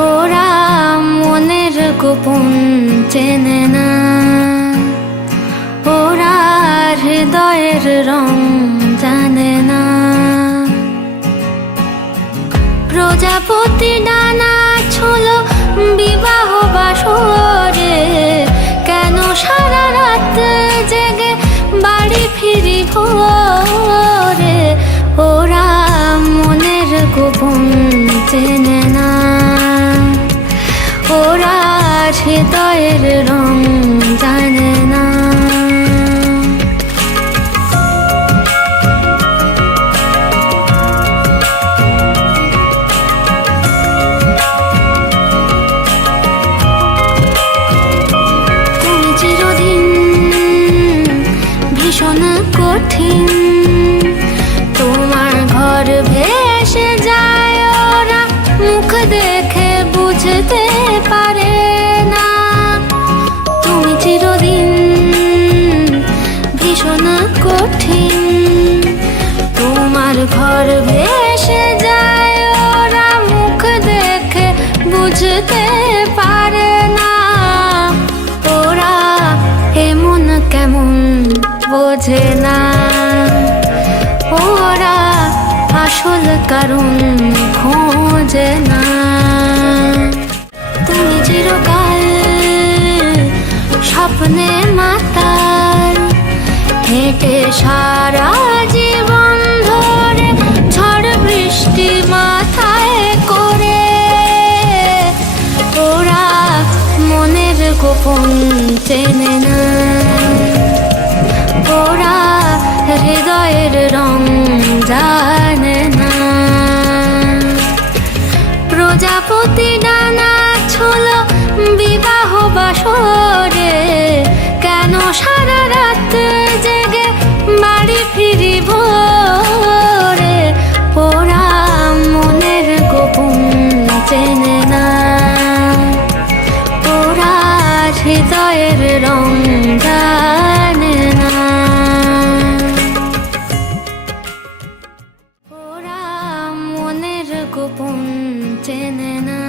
ওরা মনের গোপন চেনে না, ওরা হৃদয়ের রং জানে না। প্রজাপতি ডানা ছোলো বিবাহ বাসরে, কেন সারা রাত জেগে বাড়ি ফিরি ভোরে। ওরা মনের গোপন চেনে না, ওরা হৃদয়ের রং জানে না। তুমি চিরদিন ভীষণ কঠিন, তোমার ঘর ভেসে যায়, ওরা মুখ দেখে বুঝতে পারে না। তুমি চিরদিন ভীষণ কঠিন, তোমার ঘর ভেসে যায়, ওরা মুখ দেখে বুঝতে পারে না। ওরা এমন কেমন বোঝে না, ওরা আসল কারণ খোঁজে না। তুমি চিরকাল স্বপ্নে মাতাল, হেঁটে সারা জীবন ধরে ঝড় বৃষ্টি মাথায় করে। ওরা মনের গোপন চেনে না, ওরা হৃদয়ের রং জানে না। প্রজাপতি ডানা ছোলো বিবাহ বাসরে, কেন সারা রাত জেগে বাড়ি ফিরি ভোরে। ওরা মনের গোপন চেনে না, ওরা হৃদয়ের রং জানে না। ওরা মনের গোপন চেনে না।